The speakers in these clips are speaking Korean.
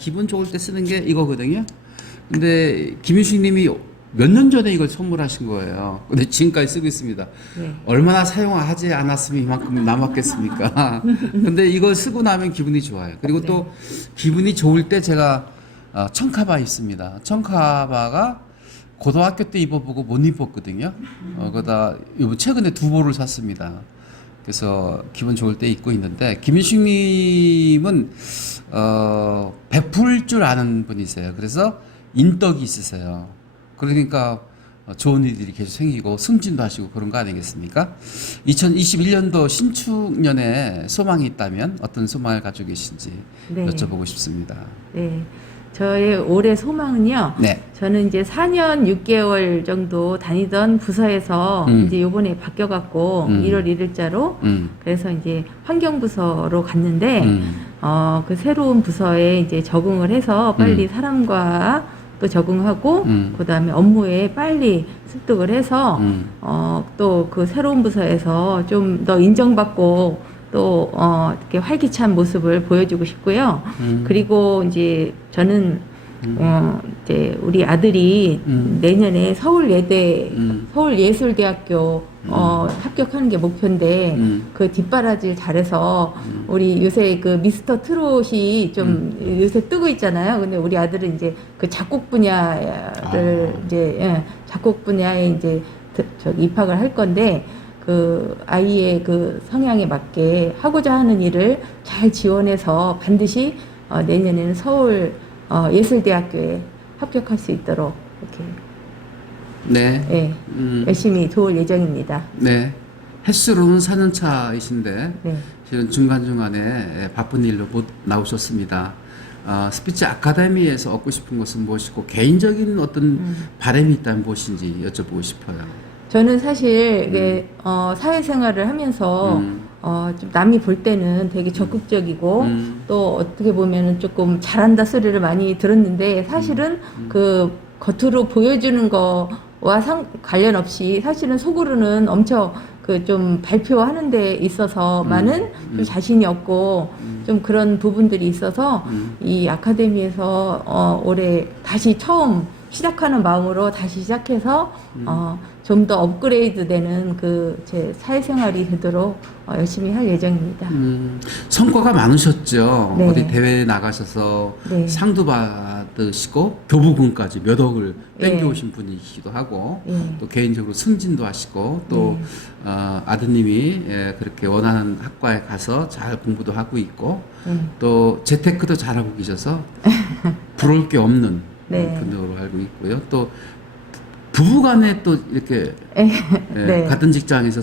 기분 좋을 때 쓰는 게 이거거든요. 근데 김윤식 님이 몇 년 전에 이걸 선물하신 거예요. 근데 지금까지 쓰고 있습니다. 네. 얼마나 사용하지 않았으면 이만큼 남았겠습니까? 근데 이걸 쓰고 나면 기분이 좋아요. 그리고 또 기분이 좋을 때 제가 청카바 입습니다. 청카바가 고등학교 때 입어보고 못 입었거든요. 그러다 최근에 2벌을 샀습니다. 그래서 기분 좋을 때 입고 있는데, 김윤식 님은 베풀 줄 아는 분이세요. 그래서 인덕이 있으세요. 그러니까 좋은 일들이 계속 생기고 승진도 하시고 그런 거 아니겠습니까? 2021년도 신축년에 소망이 있다면 어떤 소망을 가지고 계신지 네. 여쭤보고 싶습니다. 네. 저의 올해 소망은요. 네. 저는 이제 4년 6개월 정도 다니던 부서에서 이제 요번에 바뀌어갖고 1월 1일자로 그래서 이제 환경부서로 갔는데 그 새로운 부서에 이제 적응을 해서 빨리 사람과 또 적응하고 그다음에 업무에 빨리 습득을 해서 또 그 새로운 부서에서 좀 더 인정받고 또 이렇게 활기찬 모습을 보여주고 싶고요. 그리고 이제 저는 이제 우리 아들이 내년에 서울예대 서울예술대학교 합격하는 게 목표인데 그 뒷바라지를 잘해서 우리 요새 그 미스터 트롯이 좀 요새 뜨고 있잖아요. 근데 우리 아들은 이제 그 작곡 분야를 이제 작곡 분야에 이제 저기 입학을 할 건데 그 아이의 그 성향에 맞게 하고자 하는 일을 잘 지원해서 반드시 내년에는 서울 예술대학교에 합격할 수 있도록 이렇게 네. 열심히 도울 예정입니다. 네. 횟수로는 4년차이신데 네. 실은 중간중간에 바쁜 일로 못 나오셨습니다. 스피치 아카데미에서 얻고 싶은 것은 무엇이고 개인적인 어떤 바람이 있다면 무엇인지 여쭤보고 싶어요. 저는 사실 이게 사회생활을 하면서 좀 남이 볼 때는 되게 적극적이고 또 어떻게 보면은 조금 잘한다 소리를 많이 들었는데 사실은 그 겉으로 보여주는 거와 관련 없이 사실은 속으로는 엄청 그 좀 발표하는 데 있어서만은 좀 자신이 없고 좀 그런 부분들이 있어서 이 아카데미에서 올해 다시 처음 시작하는 마음으로 다시 시작해서 좀 더 업그레이드 되는 그 제 사회생활이 되도록 열심히 할 예정입니다. 성과가 많으셨죠. 네. 어디 대회에 나가셔서 네. 상도 받으시고 교부금까지 몇 억을 네. 땡겨오신 분이시기도 하고 네. 또 개인적으로 승진도 하시고 또 아드님이 그렇게 원하는 학과에 가서 잘 공부도 하고 있고 또 재테크도 잘하고 계셔서 부러울 게 없는 네. 분으로 알고 있고요. 또 부부간에 또 이렇게 네. 같은 직장에서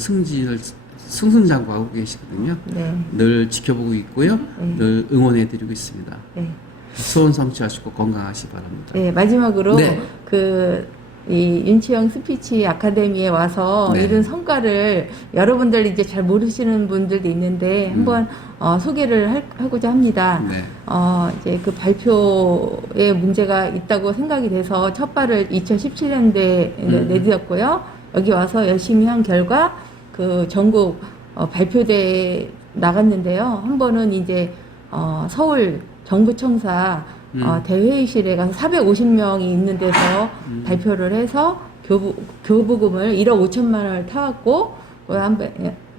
승승장구하고 계시거든요. 네. 늘 지켜보고 있고요. 늘 응원해드리고 있습니다. 네. 소원 성취하시고 건강하시 바랍니다. 네, 마지막으로 네. 이 윤치영 스피치 아카데미에 와서 네. 이런 성과를 여러분들 이제 잘 모르시는 분들도 있는데 한번 소개를 하고자 합니다. 네. 이제 그 발표에 문제가 있다고 생각이 돼서 첫 발을 2017년도에 내디뎠고요. 여기 와서 열심히 한 결과 그 전국 발표대에 나갔는데요. 한 번은 이제 서울 정부청사 대회의실에 가서 450명이 있는 데서 발표를 해서 교부금을 1억 5천만 원을 타왔고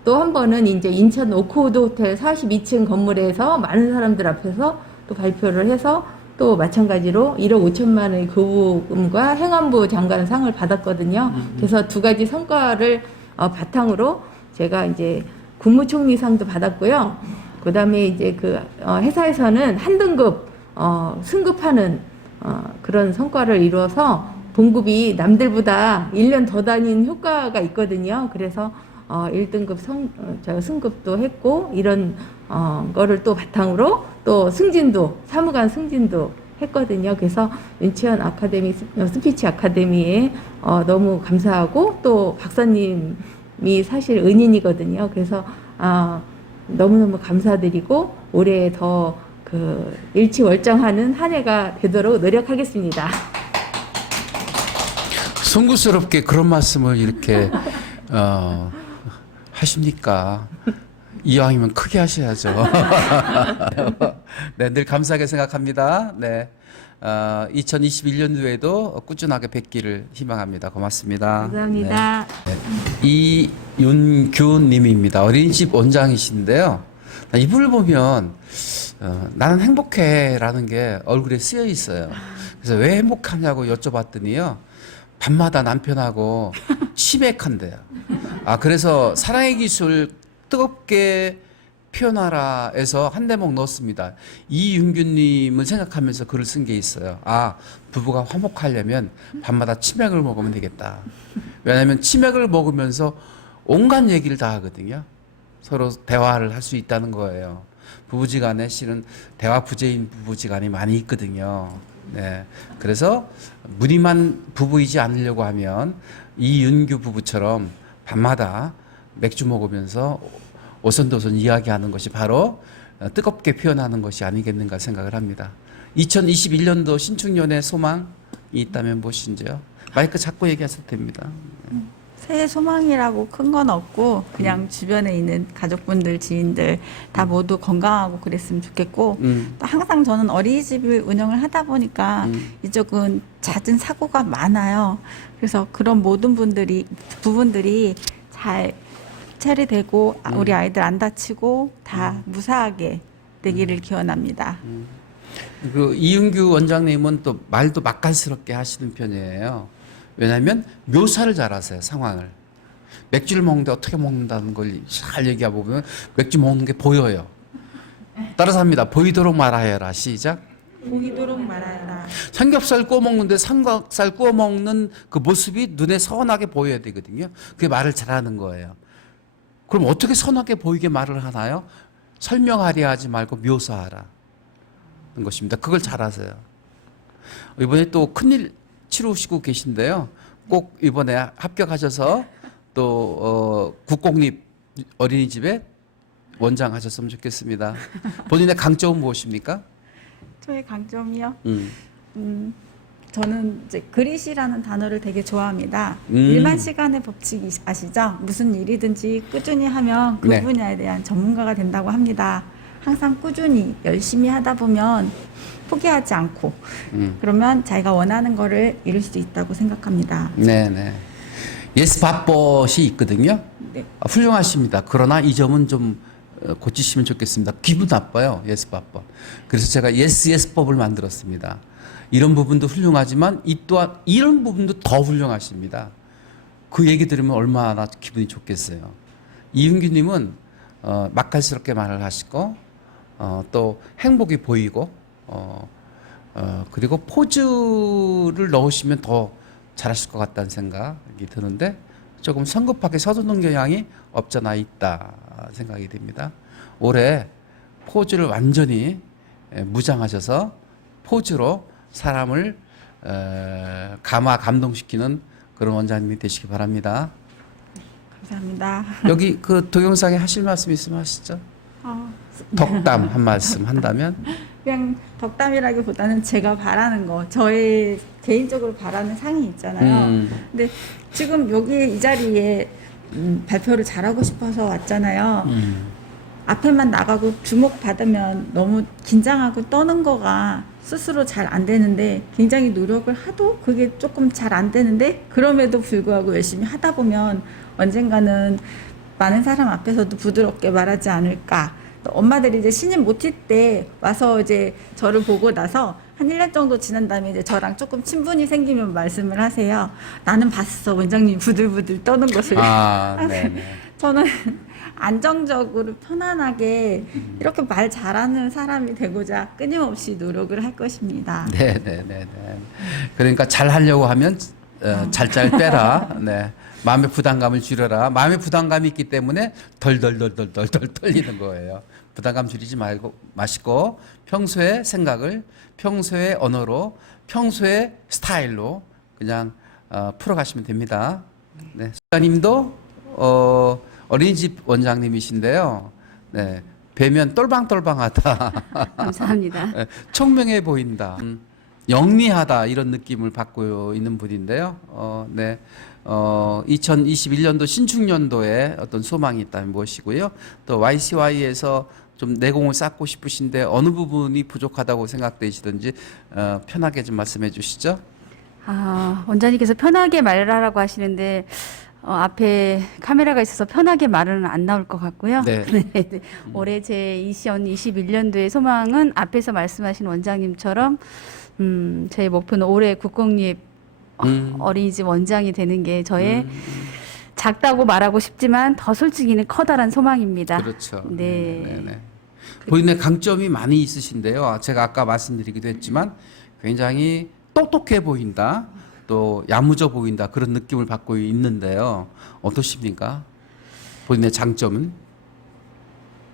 또 한 번은 이제 인천 오크우드 호텔 42층 건물에서 많은 사람들 앞에서 또 발표를 해서 또 마찬가지로 1억 5천만 원의 교부금과 행안부 장관 상을 받았거든요. 그래서 두 가지 성과를 바탕으로 제가 이제 국무총리상도 받았고요. 그 다음에 이제 그 회사에서는 한 등급 승급하는 그런 성과를 이루어서 봉급이 남들보다 1년 더 다닌 효과가 있거든요. 그래서 1등급 승급도 했고 이런 거를 또 바탕으로 또 사무관 승진도 했거든요. 그래서 윤치현 아카데미 스피치 아카데미에 너무 감사하고 또 박사님이 사실 은인이거든요. 그래서 너무너무 감사드리고 올해 더 그 일치월장하는 한 해가 되도록 노력하겠습니다. 송구스럽게 그런 말씀을 이렇게 하십니까? 이왕이면 크게 하셔야죠. 네, 늘 감사하게 생각합니다. 네. 2021년도에도 꾸준하게 뵙기를 희망합니다. 고맙습니다. 감사합니다. 네. 이윤규 님입니다. 어린이집 원장이신데요. 이분을 보면 나는 행복해라는 게 얼굴에 쓰여 있어요. 그래서 왜 행복하냐고 여쭤봤더니요. 밤마다 남편하고 치맥한대요. 그래서 사랑의 기술 뜨겁게 표현하라 해서 한 대목 넣었습니다. 이윤규님을 생각하면서 글을 쓴 게 있어요. 부부가 화목하려면 밤마다 치맥을 먹으면 되겠다. 왜냐하면 치맥을 먹으면서 온갖 얘기를 다 하거든요. 서로 대화를 할 수 있다는 거예요. 부부지간에 실은 대화 부재인 부부지간이 많이 있거든요. 네. 그래서 무늬만 부부이지 않으려고 하면 이윤규 부부처럼 밤마다 맥주 먹으면서 오손도손 이야기하는 것이 바로 뜨겁게 표현하는 것이 아니겠는가 생각을 합니다. 2021년도 신축년의 소망이 있다면 무엇인지요? 마이크 잡고 얘기하셔도 됩니다. 새해 소망이라고 큰 건 없고 그냥 주변에 있는 가족분들, 지인들 다 모두 건강하고 그랬으면 좋겠고 또 항상 저는 어린이집을 운영을 하다 보니까 이쪽은 잦은 사고가 많아요. 그래서 그런 모든 부분들이 잘 처리되고 우리 아이들 안 다치고 다 무사하게 되기를 기원합니다. 그 이윤규 원장님은 또 말도 맛깔스럽게 하시는 편이에요. 왜냐하면 묘사를 잘하세요. 상황을. 맥주를 먹는데 어떻게 먹는다는 걸 잘 얘기하고 보면 맥주 먹는 게 보여요. 따라서 합니다. 보이도록 말하여라. 시작. 보이도록 말하여라. 삼겹살 구워 먹는데 삼겹살 구워 먹는 그 모습이 눈에 선하게 보여야 되거든요. 그게 말을 잘하는 거예요. 그럼 어떻게 선하게 보이게 말을 하나요? 설명하려 하지 말고 묘사하라. 는 것입니다. 그걸 잘하세요. 이번에 또 큰일 치르시고 계신데요. 꼭 이번에 합격하셔서 또 국공립 어린이집에 원장 하셨으면 좋겠습니다. 본인의 강점은 무엇입니까? 저의 강점이요? 저는 이제 그릿이라는 단어를 되게 좋아합니다. 일만 시간의 법칙 아시죠? 무슨 일이든지 꾸준히 하면 그 네. 분야에 대한 전문가가 된다고 합니다. 항상 꾸준히 열심히 하다 보면 포기하지 않고 그러면 자기가 원하는 거를 이룰 수 있다고 생각합니다. 네네. 예스 밥벗이 있거든요. 네. 훌륭하십니다. 그러나 이 점은 좀 고치시면 좋겠습니다. 기분 나빠요. 예스 밥벗. 그래서 제가 예스 법을 만들었습니다. 이런 부분도 훌륭하지만 이 또한 이런 부분도 더 훌륭하십니다. 그 얘기 들으면 얼마나 기분이 좋겠어요. 이윤규님은 맛깔스럽게 말을 하시고 또 행복이 보이고 그리고 포즈를 넣으시면 더 잘하실 것 같다는 생각이 드는데 조금 성급하게 서두는 경향이 없잖아 있다 생각이 됩니다. 올해 포즈를 완전히 무장하셔서 포즈로 사람을 감동시키는 그런 원장님이 되시기 바랍니다. 감사합니다. 여기 그 동영상에 하실 말씀 있으면 하시죠. 덕담 한 말씀 한다면? 그냥 덕담이라기보다는 제가 바라는 거, 저의 개인적으로 바라는 상이 있잖아요. 근데 지금 여기 이 자리에 발표를 잘하고 싶어서 왔잖아요. 앞에만 나가고 주목받으면 너무 긴장하고 떠는 거가 스스로 잘 안 되는데 굉장히 노력을 하도 그게 조금 잘 안 되는데 그럼에도 불구하고 열심히 하다 보면 언젠가는 많은 사람 앞에서도 부드럽게 말하지 않을까. 또 엄마들이 이제 신임 모티 때 와서 이제 저를 보고 나서 한 1년 정도 지난 다음에 이제 저랑 조금 친분이 생기면 말씀을 하세요. 나는 봤어. 원장님이 부들부들 떠는 것을. 네네. 저는 안정적으로 편안하게 이렇게 말 잘하는 사람이 되고자 끊임없이 노력을 할 것입니다. 네네네. 그러니까 잘 하려고 하면 잘 빼라. 네. 마음의 부담감을 줄여라. 마음의 부담감이 있기 때문에 덜덜덜덜 떨리는 거예요. 부담감 줄이지 마시고 평소의 생각을 평소의 언어로 평소의 스타일로 그냥 풀어가시면 됩니다. 네. 수사님도 어린이집 원장님이신데요. 네. 뵈면 똘방똘방하다. 감사합니다. 네. 총명해 보인다. 영리하다 이런 느낌을 받고 있는 분인데요. 2021년도 신축년도에 어떤 소망이 있다면 무엇이고요? 또 YCY에서 좀 내공을 쌓고 싶으신데 어느 부분이 부족하다고 생각되시든지 편하게 좀 말씀해 주시죠. 원장님께서 편하게 말하라고 하시는데 앞에 카메라가 있어서 편하게 말은 안 나올 것 같고요. 네. 네. 올해 제 2021년도의 소망은 앞에서 말씀하신 원장님처럼 제 목표는 올해 국공립 어린이집 원장이 되는 게 저의 작다고 말하고 싶지만 더 솔직히는 커다란 소망입니다. 그렇죠. 네. 네네. 본인의 강점이 많이 있으신데요. 제가 아까 말씀드리기도 했지만 굉장히 똑똑해 보인다. 또 야무져 보인다. 그런 느낌을 받고 있는데요. 어떠십니까? 본인의 장점은?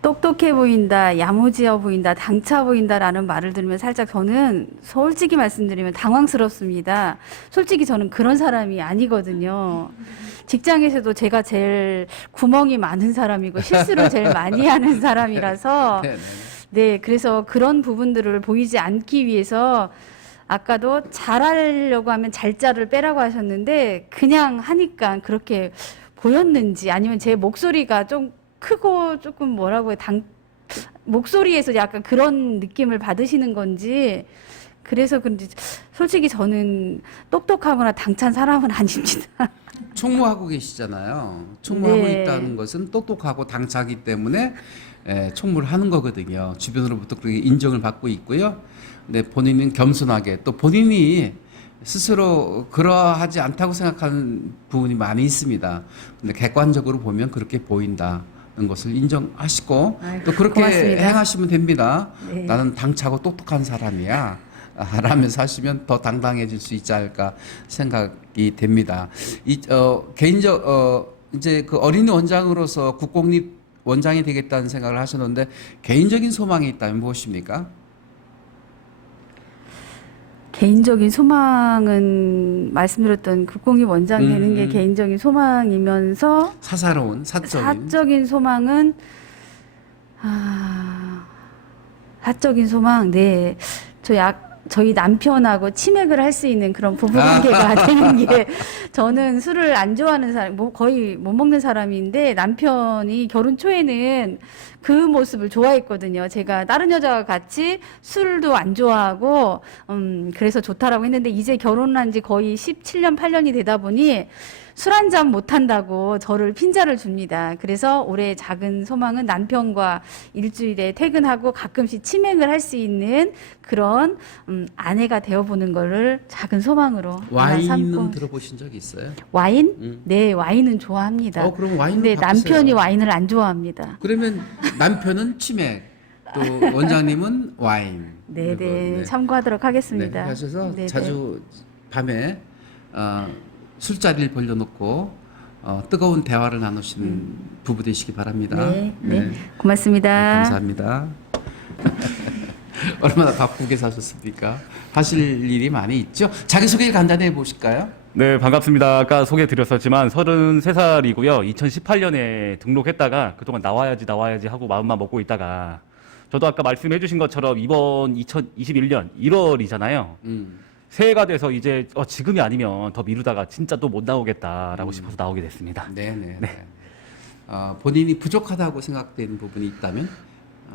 똑똑해 보인다, 야무지어 보인다, 당차 보인다라는 말을 들으면 살짝 저는 솔직히 말씀드리면 당황스럽습니다. 솔직히 저는 그런 사람이 아니거든요. 직장에서도 제가 제일 구멍이 많은 사람이고 실수를 제일 많이 하는 사람이라서 네네. 네, 그래서 그런 부분들을 보이지 않기 위해서 아까도 잘하려고 하면 잘자를 빼라고 하셨는데 그냥 하니까 그렇게 보였는지 아니면 제 목소리가 좀 크고 조금 뭐라고 해 목소리에서 약간 그런 느낌을 받으시는 건지 그래서 그런지 솔직히 저는 똑똑하거나 당찬 사람은 아닙니다. 총무하고 계시잖아요. 총무하고 네. 있다는 것은 똑똑하고 당차기 때문에 총무를 하는 거거든요. 주변으로부터 그렇게 인정을 받고 있고요. 근데 본인은 겸손하게 또 본인이 스스로 그러하지 않다고 생각하는 부분이 많이 있습니다. 근데 객관적으로 보면 그렇게 보인다는 것을 인정하시고 아이고, 또 그렇게 고맙습니다. 행하시면 됩니다. 네. 나는 당차고 똑똑한 사람이야. 라면서 하시면 더 당당해질 수 있지 않을까 생각이 됩니다. 이제 그 어린이 원장으로서 국공립 원장이 되겠다는 생각을 하셨는데 개인적인 소망이 있다면 무엇입니까? 개인적인 소망은 말씀드렸던 국공립 원장 되는 게 개인적인 소망이면서 사사로운 사적인 소망은 사적인 소망 네 저희 남편하고 치맥을 할 수 있는 그런 부부관계가 되는 게 저는 술을 안 좋아하는 사람 거의 못 먹는 사람인데 남편이 결혼 초에는 그 모습을 좋아했거든요. 제가 다른 여자와 같이 술도 안 좋아하고 그래서 좋다라고 했는데 이제 결혼한 지 거의 17년 8년이 되다 보니 술 한 잔 못 한다고 저를 핀자를 줍니다. 그래서 올해 작은 소망은 남편과 일주일에 퇴근하고 가끔씩 치맥을 할 수 있는 그런 아내가 되어보는 거를 작은 소망으로 와인은 삼고. 들어보신 적 있어요? 와인? 네, 와인은 좋아합니다. 그럼 와인을 근데 바꾸세요. 남편이 와인을 안 좋아합니다. 그러면 남편은 치맥, 또 원장님은 와인. 네, 그리고, 네, 참고하도록 하겠습니다. 네, 하셔서 네, 자주 밤에 술자리를 벌려놓고 뜨거운 대화를 나누시는 부부 되시기 바랍니다. 네, 네. 고맙습니다. 네, 감사합니다. 얼마나 바쁘게 사셨습니까? 하실 일이 많이 있죠? 자기소개 간단히 해보실까요? 네, 반갑습니다. 아까 소개 드렸었지만 33살이고요. 2018년에 등록했다가 그동안 나와야지 하고 마음만 먹고 있다가 저도 아까 말씀해 주신 것처럼 이번 2021년 1월이잖아요. 새해가 돼서 이제 지금이 아니면 더 미루다가 진짜 또 못 나오겠다라고 싶어서 나오게 됐습니다. 네네. 본인이 부족하다고 생각되는 부분이 있다면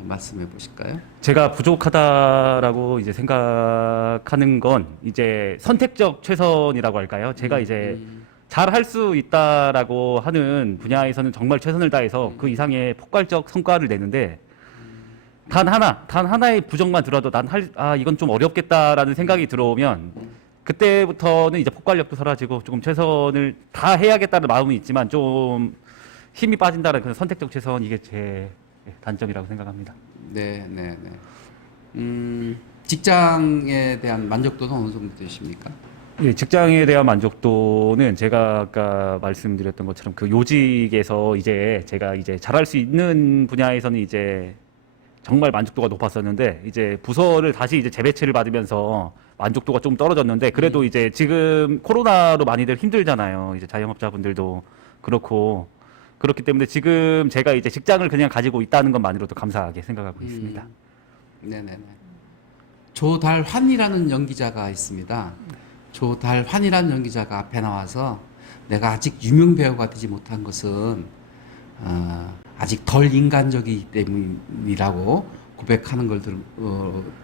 말씀해 보실까요? 제가 부족하다라고 이제 생각하는 건 이제 선택적 최선이라고 할까요? 제가 이제 잘 할 수 있다라고 하는 분야에서는 정말 최선을 다해서 그 이상의 폭발적 성과를 내는데 단 하나의 부정만 들어도 이건 좀 어렵겠다라는 생각이 들어오면 그때부터는 이제 폭발력도 사라지고 조금 최선을 다 해야겠다는 마음은 있지만 좀 힘이 빠진다는 그런 선택적 최선 이게 제 단점이라고 생각합니다. 네. 직장에 대한 만족도는 어느 정도 되십니까? 예, 직장에 대한 만족도는 제가 아까 말씀드렸던 것처럼 그 요직에서 이제 제가 이제 잘할 수 있는 분야에서는 이제 정말 만족도가 높았었는데 이제 부서를 다시 이제 재배치를 받으면서 만족도가 좀 떨어졌는데 그래도 이제 지금 코로나로 많이들 힘들잖아요. 이제 자영업자분들도 그렇고 그렇기 때문에 지금 제가 이제 직장을 그냥 가지고 있다는 것만으로도 감사하게 생각하고 있습니다. 네네네. 조달환이라는 연기자가 있습니다. 조달환이라는 연기자가 앞에 나와서 내가 아직 유명 배우가 되지 못한 것은 아직 덜 인간적이기 때문이라고 고백하는 걸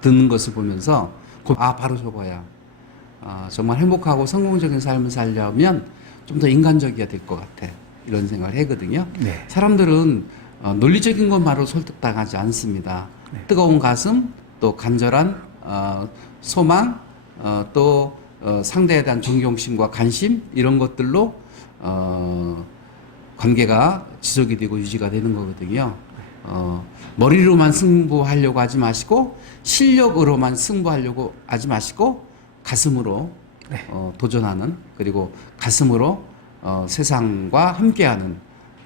듣는 것을 보면서 바로 저거야. 정말 행복하고 성공적인 삶을 살려면 좀 더 인간적이어야 될 것 같아. 이런 생각을 하거든요. 네. 사람들은 논리적인 것만으로 설득당하지 않습니다. 뜨거운 가슴, 또 간절한 소망, 또 상대에 대한 존경심과 관심 이런 것들로 관계가 지속이 되고 유지가 되는 거거든요. 머리로만 승부하려고 하지 마시고 실력으로만 승부하려고 하지 마시고 가슴으로 도전하는, 그리고 가슴으로 세상과 함께하는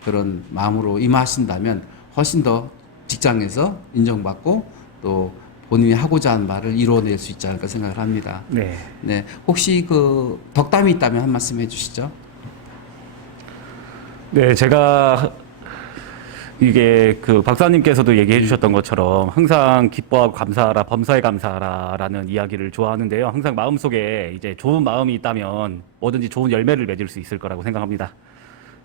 그런 마음으로 임하신다면 훨씬 더 직장에서 인정받고 또 본인이 하고자 하는 말을 이루어낼 수 있지 않을까 생각을 합니다. 네. 네, 혹시 그 덕담이 있다면 한 말씀 해주시죠. 네, 제가 이게 그 박사님께서도 얘기해 주셨던 것처럼 항상 기뻐하고 감사하라, 범사에 감사하라라는 이야기를 좋아하는데요. 항상 마음속에 이제 좋은 마음이 있다면 뭐든지 좋은 열매를 맺을 수 있을 거라고 생각합니다.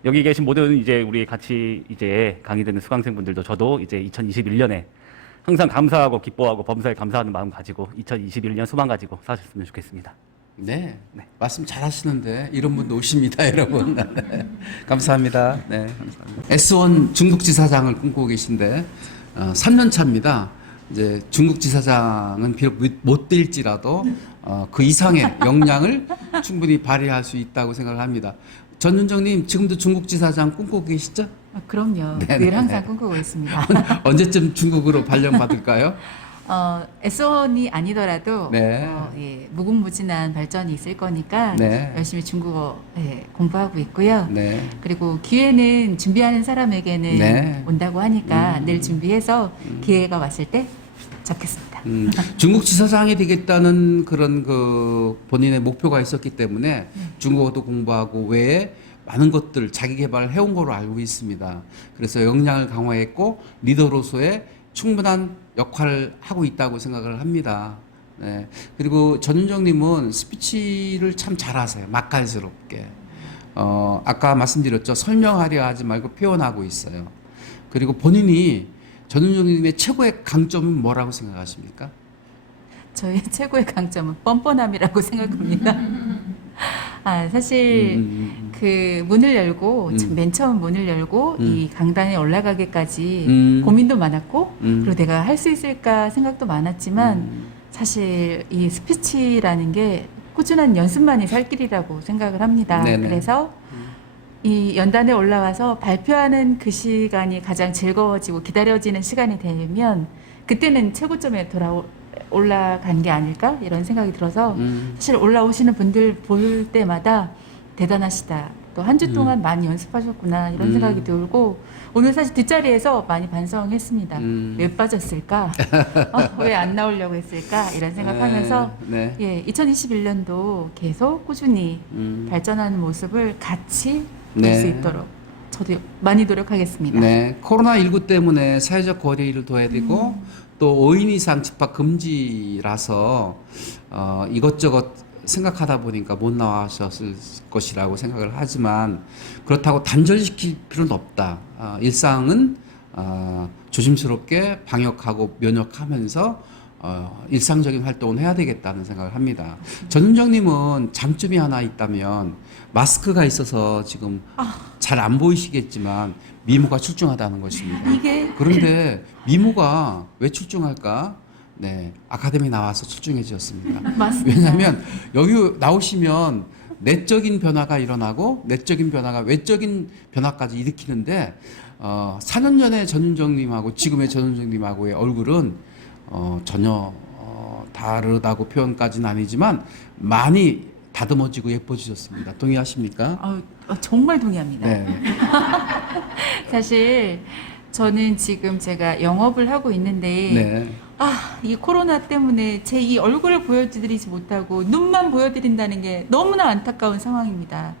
여기 계신 모든 이제 우리 같이 이제 강의 듣는 수강생분들도 저도 이제 2021년에 항상 감사하고 기뻐하고 범사에 감사하는 마음 가지고 2021년 소망 가지고 사셨으면 좋겠습니다. 네, 말씀 잘 하시는데 이런 분도 오십니다, 여러분. 네, 감사합니다. 네, 감사합니다. S1 중국 지사장을 꿈꾸고 계신데 3년 차입니다. 이제 중국 지사장은 비록 못 될지라도 그 이상의 역량을 충분히 발휘할 수 있다고 생각을 합니다. 전윤정님, 지금도 중국 지사장 꿈꾸고 계시죠? 그럼요. 네네. 늘 항상 꿈꾸고 있습니다. 언제쯤 중국으로 발령받을까요? S1이 아니더라도 네. 예, 무궁무진한 발전이 있을 거니까 네. 열심히 중국어 공부하고 있고요. 네. 그리고 기회는 준비하는 사람에게는 네. 온다고 하니까 늘 준비해서 기회가 왔을 때 잡겠습니다. 중국 지사장이 되겠다는 그런 그 본인의 목표가 있었기 때문에 중국어도 공부하고 외에 많은 것들 자기 개발을 해온 거로 알고 있습니다. 그래서 역량을 강화했고 리더로서의 충분한 역할을 하고 있다고 생각을 합니다. 네. 그리고 전윤정님은 스피치를 참 잘하세요. 맛깔스럽게. 아까 말씀드렸죠. 설명하려 하지 말고 표현하고 있어요. 그리고 본인이 전윤정님의 최고의 강점은 뭐라고 생각하십니까? 저의 최고의 강점은 뻔뻔함이라고 생각합니다. 사실 그 문을 열고 참 맨 처음 문을 열고 이 강단에 올라가기까지 고민도 많았고 그리고 내가 할 수 있을까 생각도 많았지만 사실 이 스피치라는 게 꾸준한 연습만이 살 길이라고 생각을 합니다. 네네. 그래서 이 연단에 올라와서 발표하는 그 시간이 가장 즐거워지고 기다려지는 시간이 되면 그때는 최고점에 올라간 게 아닐까 이런 생각이 들어서 사실 올라오시는 분들 볼 때마다 대단하시다. 또 한 주 동안 많이 연습하셨구나 이런 생각이 들고 오늘 사실 뒷자리에서 많이 반성했습니다. 왜 빠졌을까? 왜 안 나오려고 했을까? 이런 생각하면서 네. 예, 2021년도 계속 꾸준히 발전하는 모습을 같이 볼 네. 수 있도록 저도 많이 노력하겠습니다. 네, 코로나19 때문에 사회적 거리를 둬야 되고 또 5인 이상 집합 금지라서 이것저것 생각하다 보니까 못 나와셨을 것이라고 생각을 하지만 그렇다고 단절시킬 필요는 없다. 일상은 조심스럽게 방역하고 면역하면서 일상적인 활동을 해야 되겠다는 생각을 합니다. 전윤정님은 장점이 하나 있다면 마스크가 있어서 지금 잘 안 보이시겠지만 미모가 출중하다는 것입니다. 그런데 미모가 왜 출중할까? 네, 아카데미 나와서 출중해지었습니다. 맞습니다. 왜냐하면 여기 나오시면 내적인 변화가 일어나고 내적인 변화가 외적인 변화까지 일으키는데 4년 전에 전윤정님하고 지금의 전윤정님하고의 얼굴은 전혀 다르다고 표현까지는 아니지만 많이 다듬어지고 예뻐지셨습니다. 동의하십니까? 정말 동의합니다. 네. 사실 저는 지금 제가 영업을 하고 있는데 네. 이 코로나 때문에 제 이 얼굴을 보여드리지 못하고 눈만 보여드린다는 게 너무나 안타까운 상황입니다.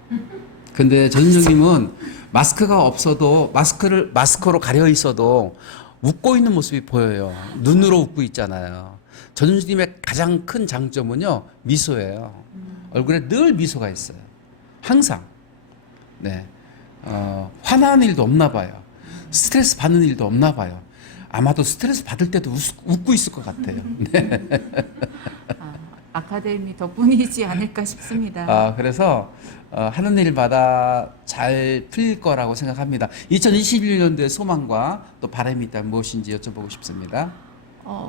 근데 전윤정님은 마스크가 없어도 마스크로 가려 있어도 웃고 있는 모습이 보여요. 눈으로 웃고 있잖아요. 전우주님의 가장 큰 장점은요, 미소예요. 얼굴에 늘 미소가 있어요. 항상. 네. 화나는 일도 없나 봐요. 스트레스 받는 일도 없나 봐요. 아마도 스트레스 받을 때도 웃고 있을 것 같아요. 네. 아카데미 덕분이지 않을까 싶습니다. 그래서 하는 일마다 잘 풀릴 거라고 생각합니다. 2021년도의 소망과 또 바람이 있다면 무엇인지 여쭤보고 싶습니다.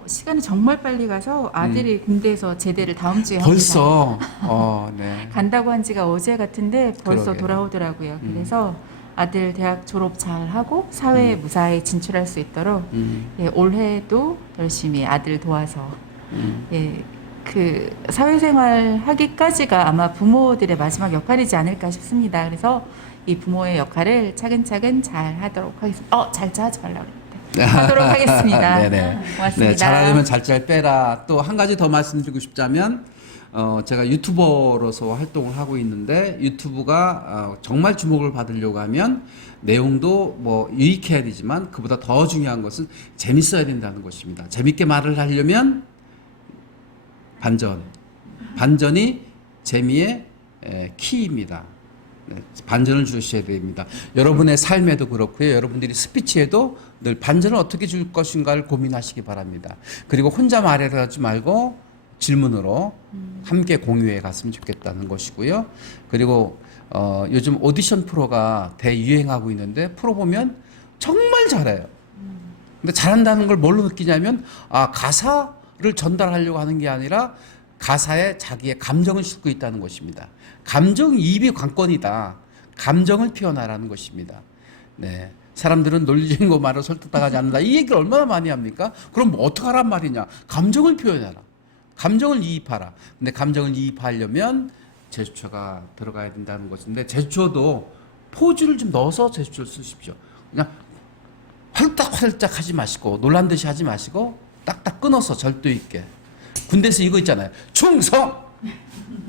시간이 정말 빨리 가서 아들이 군대에서 제대를 다음 주에 합니다. 벌써 네. 간다고 한 지가 어제 같은데 벌써 그러게요. 돌아오더라고요. 그래서 아들 대학 졸업 잘 하고 사회에 무사히 진출할 수 있도록 예, 올해도 열심히 아들 도와서 예, 그 사회생활 하기까지가 아마 부모들의 마지막 역할이지 않을까 싶습니다. 그래서 이 부모의 역할을 차근차근 잘 하도록 하겠습니다. 잘자 하지 말라고 그랬는데 하도록 하겠습니다. 네네. 고맙습니다. 네, 잘하려면 잘잘 빼라. 또 한 가지 더 말씀드리고 싶자면 제가 유튜버로서 활동을 하고 있는데 유튜브가 정말 주목을 받으려고 하면 내용도 뭐 유익해야 되지만 그보다 더 중요한 것은 재밌어야 된다는 것입니다. 재밌게 말을 하려면 반전이 재미의 키입니다. 네, 반전을 주셔야 됩니다. 여러분의 삶에도 그렇고요. 여러분들이 스피치에도 늘 반전을 어떻게 줄 것인가를 고민하시기 바랍니다. 그리고 혼자 말하지 말고 질문으로 함께 공유해 갔으면 좋겠다는 것이고요. 그리고 요즘 오디션 프로가 대유행하고 있는데 프로 보면 정말 잘해요. 근데 잘한다는 걸 뭘로 느끼냐면 가사를 전달하려고 하는 게 아니라 가사에 자기의 감정을 싣고 있다는 것입니다. 감정이입이 관건이다. 감정을 표현하라는 것입니다. 네. 사람들은 논리적인 것만으로 설득당하지 않는다. 이 얘기를 얼마나 많이 합니까? 그럼 뭐 어떡하란 말이냐? 감정을 표현해라. 감정을 이입하라. 근데 감정을 이입하려면 제스처가 들어가야 된다는 것인데 제스처도 포즈를 좀 넣어서 제스처를 쓰십시오. 그냥 활짝활짝 하지 마시고 놀란 듯이 하지 마시고 딱딱 끊어서 절도 있게. 군대에서 이거 있잖아요. 충성!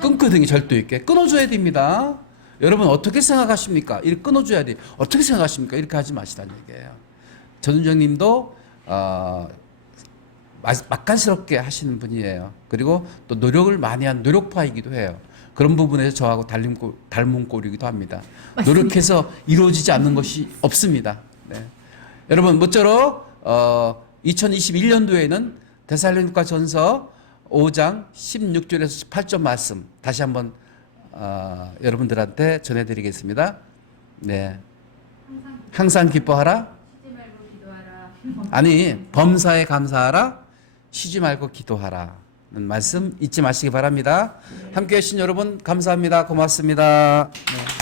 끈끄덩이 절도 있게 끊어줘야 됩니다. 여러분 어떻게 생각하십니까? 이렇게 끊어줘야 돼요. 어떻게 생각하십니까? 이렇게 하지 마시라는 얘기예요. 전은정님도 맛간스럽게 하시는 분이에요. 그리고 또 노력을 많이 한 노력파이기도 해요. 그런 부분에서 저하고 닮은 꼴이기도 합니다. 맞습니다. 노력해서 이루어지지 않는 것이 없습니다. 네. 여러분 모쪼록 2021년도에는 데살로니가 전서 5장 16절에서 18절 말씀 다시 한번 여러분들한테 전해드리겠습니다. 네, 항상 기뻐하라. 아니 범사에 감사하라. 쉬지 말고 기도하라는 말씀 잊지 마시기 바랍니다. 함께해 주신 여러분 감사합니다. 고맙습니다. 네.